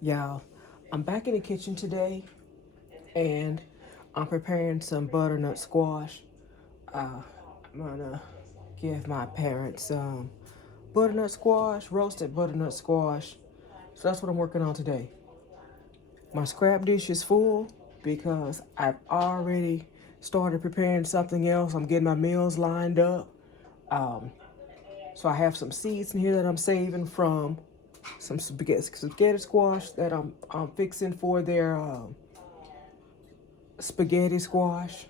Y'all, I'm back in the kitchen today and I'm preparing some butternut squash. I'm gonna give my parents some butternut squash, roasted butternut squash. So that's what I'm working on today. My scrap dish is full because I've already started preparing something else. I'm getting my meals lined up. Um, so I have some seeds in here that I'm saving from some spaghetti squash that I'm fixing for their spaghetti squash,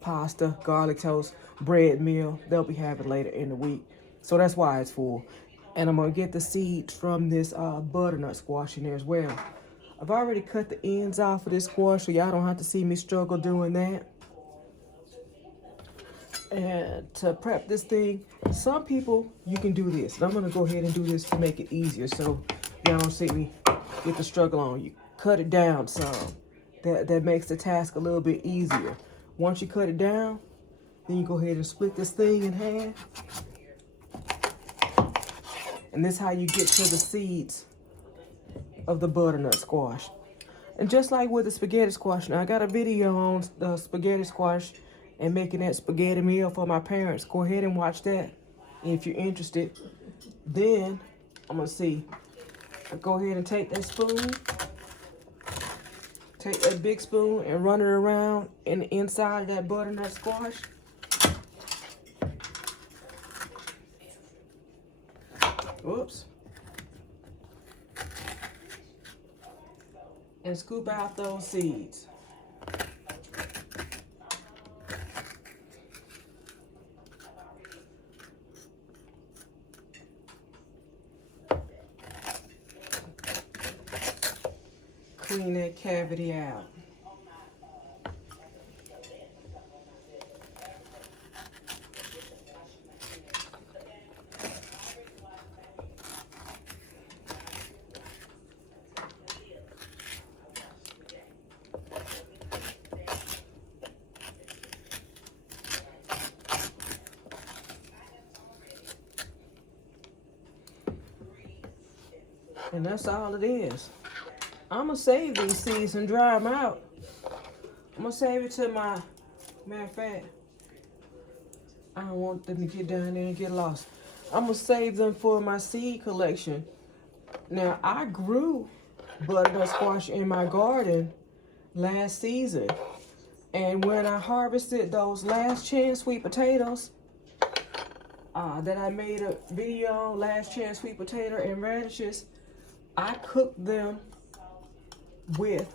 pasta, garlic toast, bread meal. They'll be having later in the week. So that's why it's full. And I'm going to get the seeds from this butternut squash in there as well. I've already cut the ends off of this squash, so y'all don't have to see me struggle doing that. And to prep this thing, some people, you can do this. And I'm going to go ahead and do this to make it easier so y'all don't see me get the struggle on. You cut it down some. That makes the task a little bit easier. Once you cut it down, then you go ahead and split this thing in half. And this is how you get to the seeds of the butternut squash. And just like with the spaghetti squash, now I got a video on the spaghetti squash and making that spaghetti meal for my parents. Go ahead and watch that if you're interested. Then I'm gonna see. I go ahead and take that spoon, take that big spoon and run it around in the inside of that butternut squash. Whoops. And scoop out those seeds. Clean that cavity out. And that's all it is. I'm gonna save these seeds and dry them out. I'm gonna save it to matter of fact, I don't want them to get down there and get lost. I'm gonna save them for my seed collection. Now, I grew butternut squash in my garden last season. And when I harvested those last chance sweet potatoes, that I made a video on, last chance sweet potato and radishes, I cooked them with,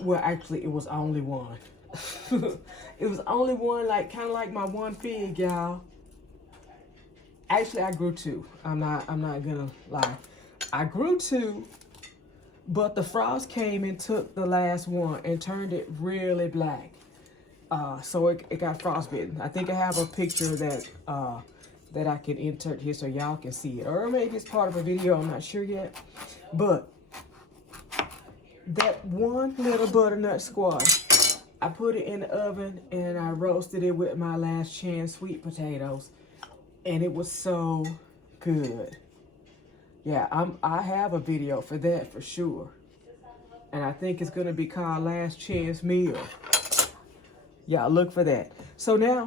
well, actually, it was only one. It was only one, like kind of like my one fig, y'all. Actually, I grew two. I'm not gonna lie. I grew two, but the frost came and took the last one and turned it really black. So it got frostbitten. I think I have a picture that that I can insert here so y'all can see it, or maybe it's part of a video. I'm not sure yet, but that one little butternut squash, I put it in the oven and I roasted it with my last chance sweet potatoes, and it was so good. Yeah, I have a video for that for sure, and I think it's gonna be called Last Chance Meal. Y'all look for that. So now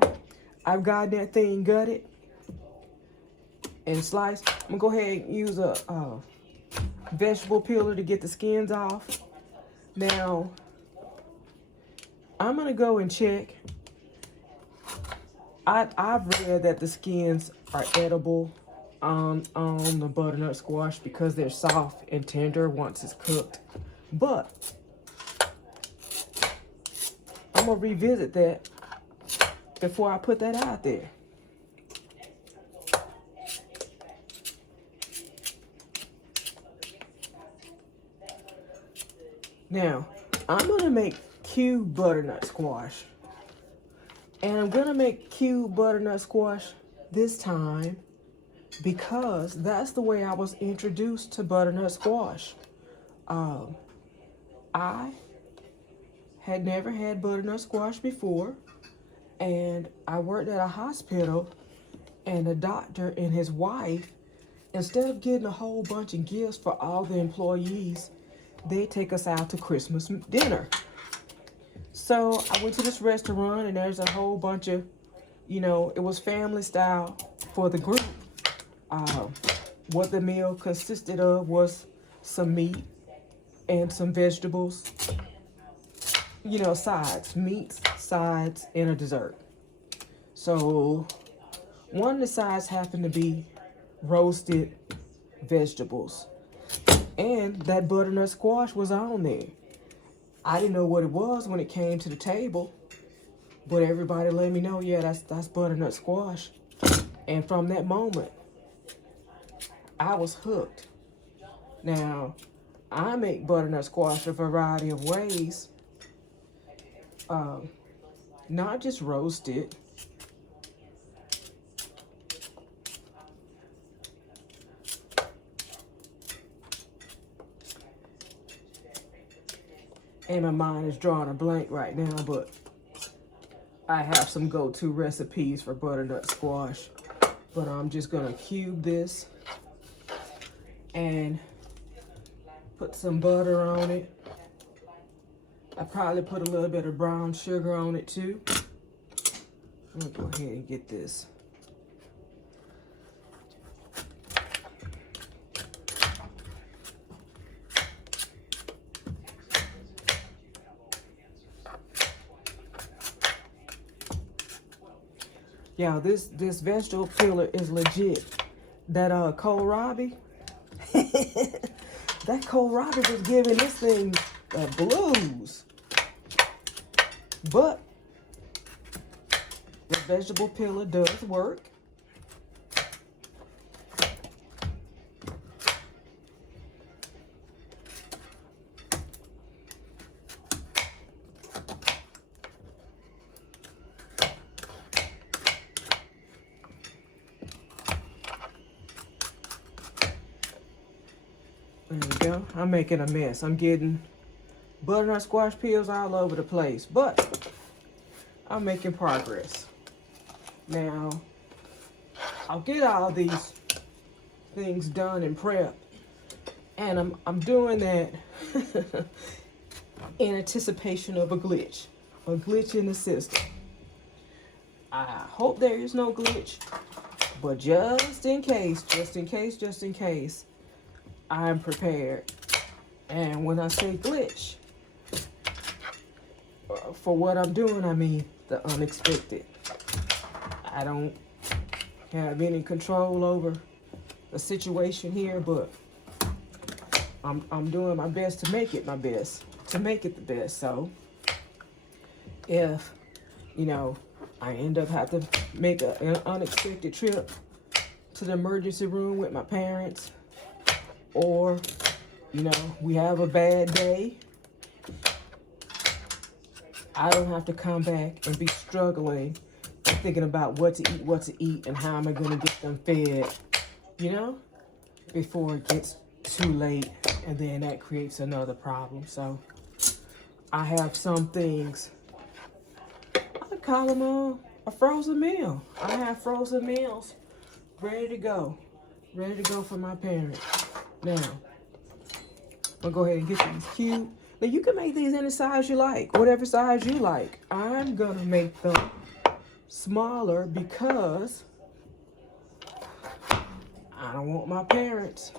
I've got that thing gutted and sliced. I'm gonna go ahead and use a vegetable peeler to get the skins off. Now, I'm gonna go and check. I've read that the skins are edible on the butternut squash because they're soft and tender once it's cooked. But I'm gonna revisit that before I put that out there. Now, I'm gonna make cube butternut squash. And I'm gonna make cube butternut squash this time because that's the way I was introduced to butternut squash. I had never had butternut squash before, and I worked at a hospital, and the doctor and his wife instead of getting a whole bunch of gifts for all the employees, they take us out to Christmas dinner. So I went to this restaurant and there's a whole bunch of, it was family style for the group. What the meal consisted of was some meat and some vegetables, sides, meats, sides, and a dessert. So one of the sides happened to be roasted vegetables. And that butternut squash was on there. I didn't know what it was when it came to the table, but everybody let me know, yeah, that's butternut squash. And from that moment, I was hooked. Now, I make butternut squash a variety of ways. Not just roasted. And my mind is drawing a blank right now, but I have some go-to recipes for butternut squash. But I'm just gonna cube this and put some butter on it. I probably put a little bit of brown sugar on it too. I'm gonna go ahead and get this. Yeah, this vegetable peeler is legit. That kohlrabi, that kohlrabi was giving this thing the blues. But the vegetable peeler does work. There we go. I'm making a mess. I'm getting butternut squash peels all over the place, but I'm making progress. Now, I'll get all these things done and prepped, and I'm doing that in anticipation of a glitch in the system. I hope there is no glitch, but just in case, I'm prepared. And when I say glitch, for what I'm doing, I mean the unexpected. I don't have any control over the situation here, but I'm doing my best to make it the best. So if, I end up having to make an unexpected trip to the emergency room with my parents, or, we have a bad day, I don't have to come back and be struggling and thinking about what to eat, and how am I going to get them fed, before it gets too late, and then that creates another problem. So I have some things, I call them a frozen meal. I have frozen meals ready to go for my parents. Now, I'm gonna go ahead and get these cubed. Now you can make these any size you like, whatever size you like. I'm gonna make them smaller because I don't want my parents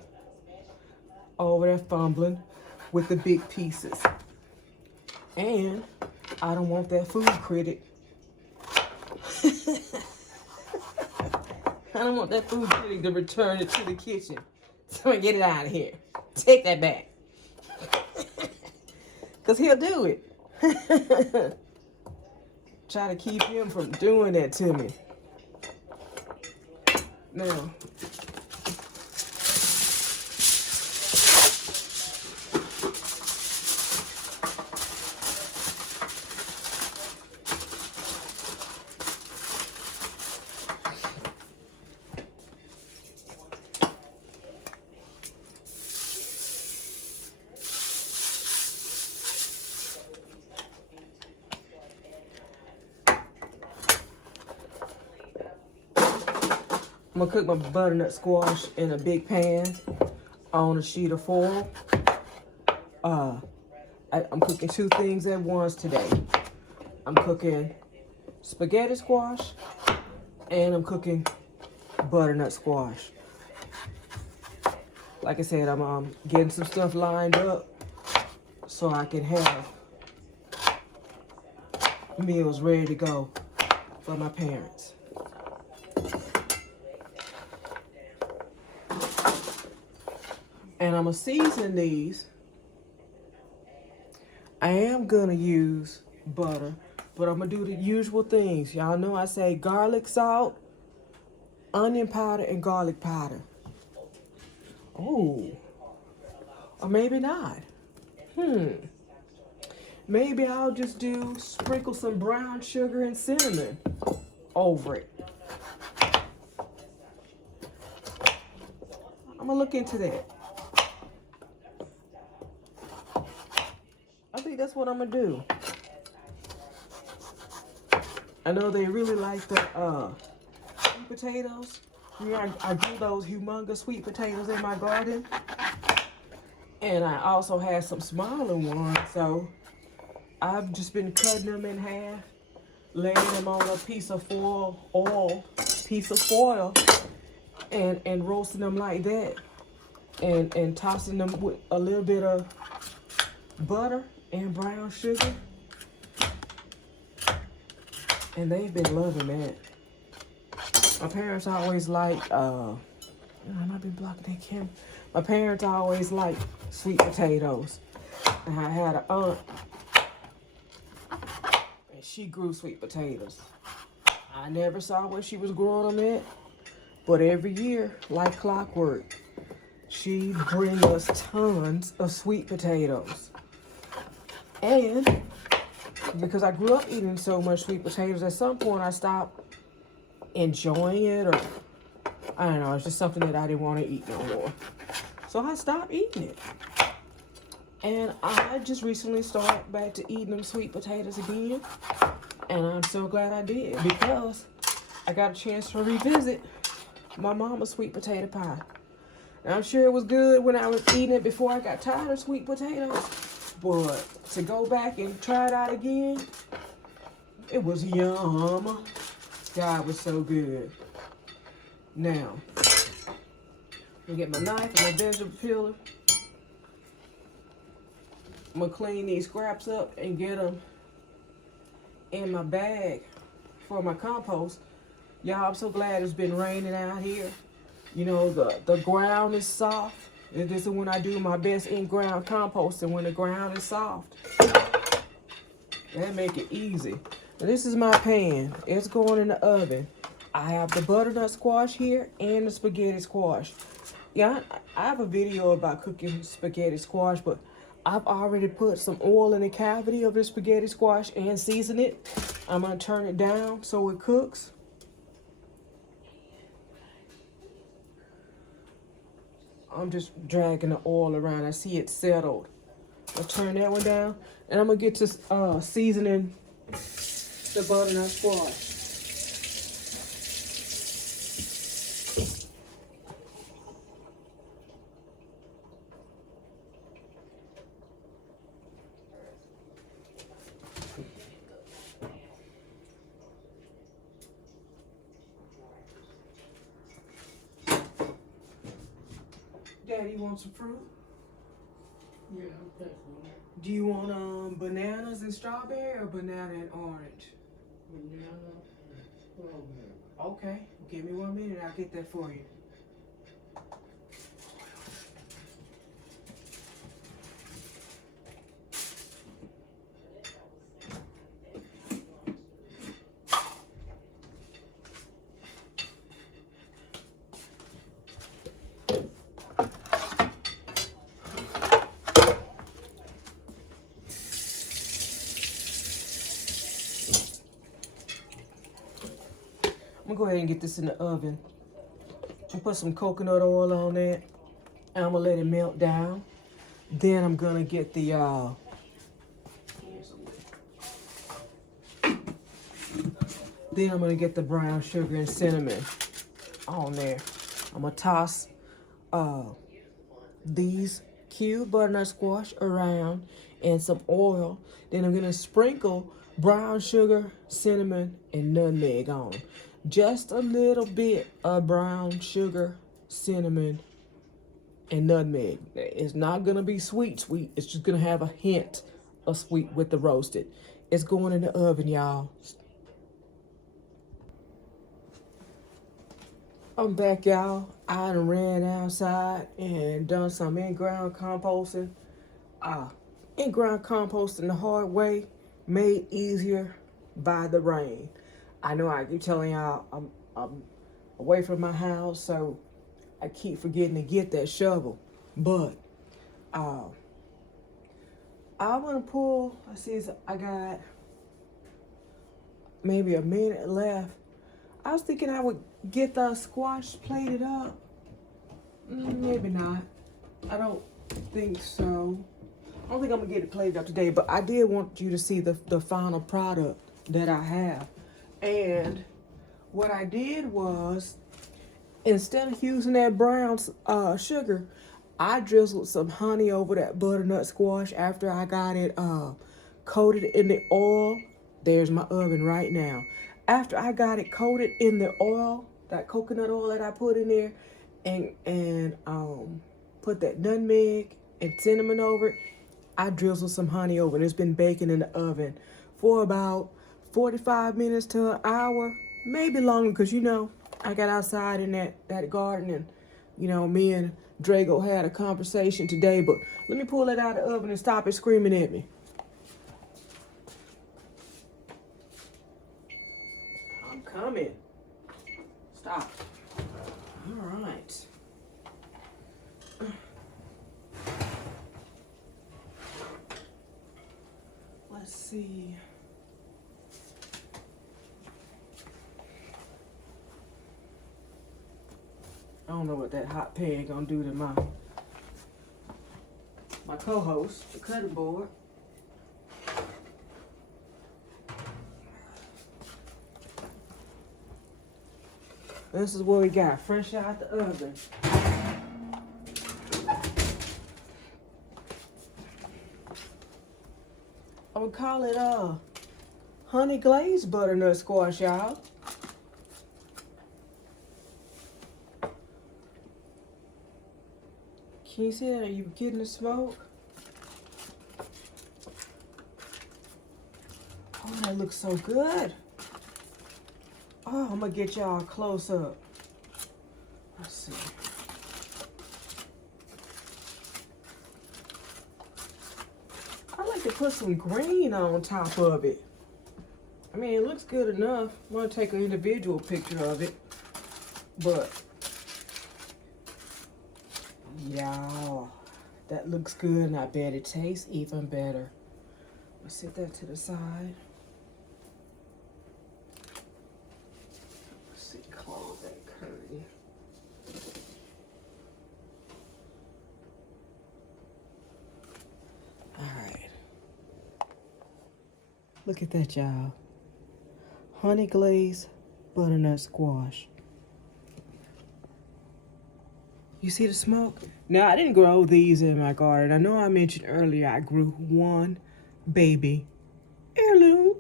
over there fumbling with the big pieces. And I don't want that food critic. I don't want that food critic to return it to the kitchen. So get it out of here. Take that back. Because he'll do it. Try to keep him from doing that to me. Now, I'm gonna cook my butternut squash in a big pan on a sheet of foil. I'm cooking two things at once today. I'm cooking spaghetti squash and I'm cooking butternut squash. Like I said, I'm getting some stuff lined up so I can have meals ready to go for my parents. And I'm gonna season these. I am gonna use butter, but I'm gonna do the usual things. Y'all know I say garlic salt, onion powder, and garlic powder. Oh, or maybe not. Maybe I'll just sprinkle some brown sugar and cinnamon over it. I'm gonna look into that. I think that's what I'm gonna do. I know they really like the sweet potatoes. I grew those humongous sweet potatoes in my garden. And I also had some smaller ones, so I've just been cutting them in half, laying them on a piece of foil, and roasting them like that, and tossing them with a little bit of butter and brown sugar. And they've been loving that. My parents always liked, I might be blocking that camera. My parents always liked sweet potatoes. And I had an aunt, and she grew sweet potatoes. I never saw where she was growing them at, but every year, like clockwork, she'd bring us tons of sweet potatoes. And because I grew up eating so much sweet potatoes, at some point I stopped enjoying it, or I don't know, it's just something that I didn't want to eat no more. So I stopped eating it. And I just recently started back to eating them sweet potatoes again. And I'm so glad I did, because I got a chance to revisit my mama's sweet potato pie. And I'm sure it was good when I was eating it before I got tired of sweet potatoes. But to go back and try it out again, it was yum. God, it was so good. Now, I'm gonna get my knife and my vegetable peeler. I'm gonna clean these scraps up and get them in my bag for my compost. Y'all, I'm so glad it's been raining out here. You know, the ground is soft. This is when I do my best in-ground composting, when the ground is soft. That make it easy. Now, this is my pan. It's going in the oven. I have the butternut squash here and the spaghetti squash. Yeah, I have a video about cooking spaghetti squash, but I've already put some oil in the cavity of the spaghetti squash and seasoned it. I'm going to turn it down so it cooks. I'm just dragging the oil around. I see it settled. I'll turn that one down. And I'm going to get to seasoning the butternut squash. Daddy, you want some fruit? Yeah, I'm tasting it. Do you want bananas and strawberry or banana and orange? Banana and strawberry. Okay, give me 1 minute, I'll get that for you. I'm gonna go ahead and get this in the oven. And put some coconut oil on that. And I'm gonna let it melt down. Then I'm gonna get the brown sugar and cinnamon. on there. I'm gonna toss these cubed butternut squash around in some oil. Then I'm gonna sprinkle brown sugar, cinnamon, and nutmeg on. Just a little bit of brown sugar, cinnamon, and nutmeg. It's not gonna be sweet. It's just gonna have a hint of sweet with the roasted. It's going in the oven, y'all. I'm back, y'all. I done ran outside and done some in-ground composting. In-ground composting the hard way, made easier by the rain. I know I keep telling y'all I'm away from my house, so I keep forgetting to get that shovel. But I'm gonna pull. I see I got maybe a minute left. I was thinking I would get the squash plated up. Maybe not. I don't think so. I don't think I'm gonna get it plated up today, but I did want you to see the final product that I have. And what I did was, instead of using that brown sugar, I drizzled some honey over that butternut squash after I got it coated in the oil. There's my oven right now. After I got it coated in the oil, that coconut oil that I put in there, and put that nutmeg and cinnamon over it, I drizzled some honey over it. It's been baking in the oven for about 45 minutes to an hour, maybe longer, because I got outside in that garden, and me and Drago had a conversation today. But let me pull it out of the oven and stop it screaming at me. I'm coming. Stop. All right. Let's see. I don't know what that hot pan gonna do to my co-host, the cutting board. This is what we got, fresh out the oven. I would call it honey glazed butternut squash, y'all. Can you see that? Are you getting the smoke? Oh, that looks so good. Oh, I'm gonna get y'all close up. Let's see. I like to put some green on top of it. I mean, it looks good enough. I'm gonna take an individual picture of it, but y'all, that looks good, and I bet it tastes even better. Let's set that to the side. Let's see, close that curtain. All right. Look at that, y'all. Honey glazed butternut squash. You see the smoke? Now, I didn't grow these in my garden. I know I mentioned earlier I grew one baby heirloom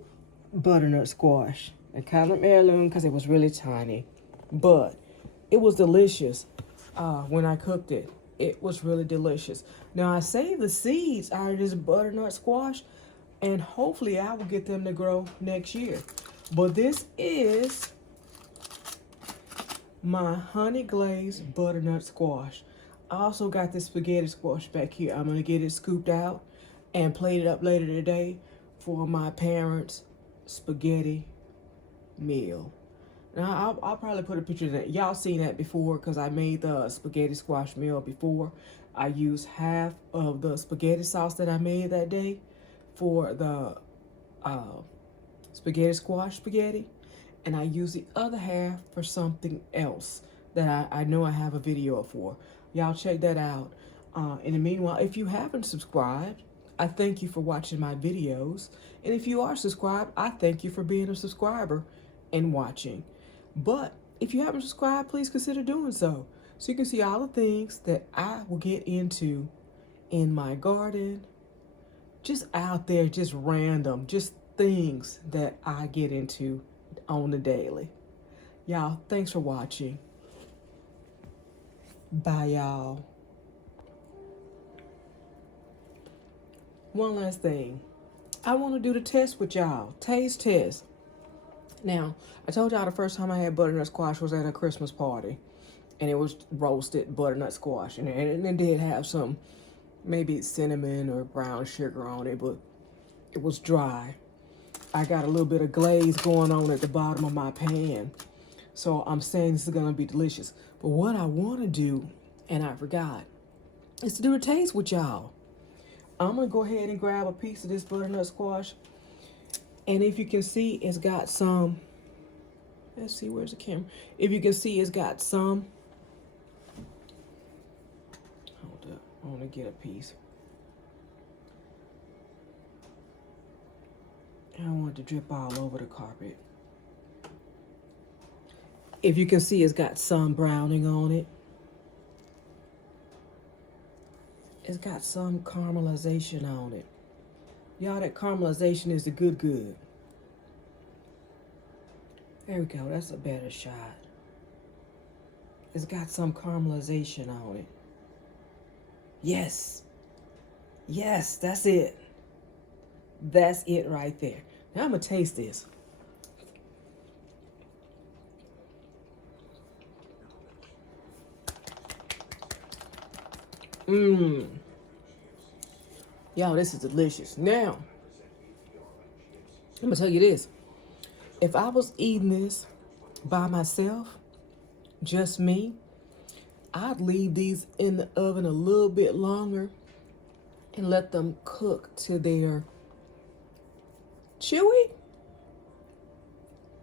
butternut squash. I called them heirloom because it was really tiny. But it was delicious when I cooked it. It was really delicious. Now, I saved the seeds out of this butternut squash, and hopefully I will get them to grow next year. But this is my honey glazed butternut squash. I also got this spaghetti squash back here. I'm gonna get it scooped out and plated up later today for my parents' spaghetti meal. Now I'll probably put a picture of that. Y'all seen that before because I made the spaghetti squash meal before. I used half of the spaghetti sauce that I made that day for the spaghetti squash spaghetti, and I use the other half for something else that I know I have a video for. Y'all check that out. In the meanwhile, if you haven't subscribed, I thank you for watching my videos. And if you are subscribed, I thank you for being a subscriber and watching. But if you haven't subscribed, please consider doing so. So you can see all the things that I will get into in my garden, just out there, just random, just things that I get into on the daily. Y'all, thanks for watching. Bye, y'all. One last thing. I want to do the test with y'all. Taste test. Now, I told y'all the first time I had butternut squash was at a Christmas party. And it was roasted butternut squash. And it did have some, maybe cinnamon or brown sugar on it, but it was dry. I got a little bit of glaze going on at the bottom of my pan. So I'm saying this is going to be delicious. But what I want to do, and I forgot, is to do a taste with y'all. I'm going to go ahead and grab a piece of this butternut squash. And if you can see, it's got some, let's see, where's the camera? If you can see, it's got some, hold up, I want to get a piece. I don't want it to drip all over the carpet. If you can see, it's got some browning on it. It's got some caramelization on it. Y'all, that caramelization is the good. There we go, that's a better shot. It's got some caramelization on it. Yes. Yes, that's it. That's it right there. Now I'm gonna taste this. Y'all, this is delicious. Now, I'm gonna tell you this. If I was eating this by myself, just me, I'd leave these in the oven a little bit longer and let them cook till they're chewy.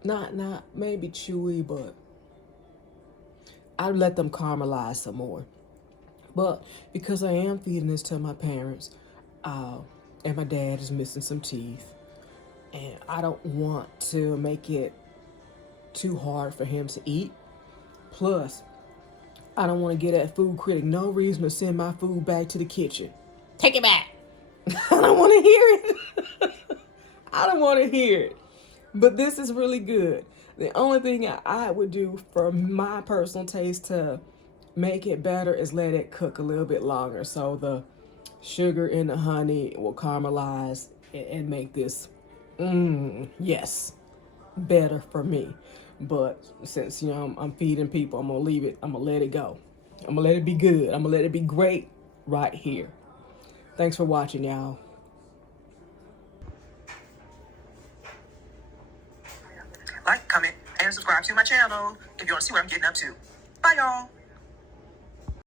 Not maybe chewy, but I'd let them caramelize some more. But because I am feeding this to my parents, and my dad is missing some teeth, and I don't want to make it too hard for him to eat. Plus, I don't want to get that food critic no reason to send my food back to the kitchen. Take it back. I don't want to hear it. I don't want to hear it. But this is really good. The only thing I would do for my personal taste to make it better is let it cook a little bit longer, so the sugar in the honey will caramelize and make this, yes, better for me. But since, you know, I'm feeding people, I'm gonna leave it, I'm gonna let it go. I'm gonna let it be good. I'm gonna let it be great right here. Thanks for watching, y'all. Like, comment, and subscribe to my channel if you want to see what I'm getting up to. Bye, y'all.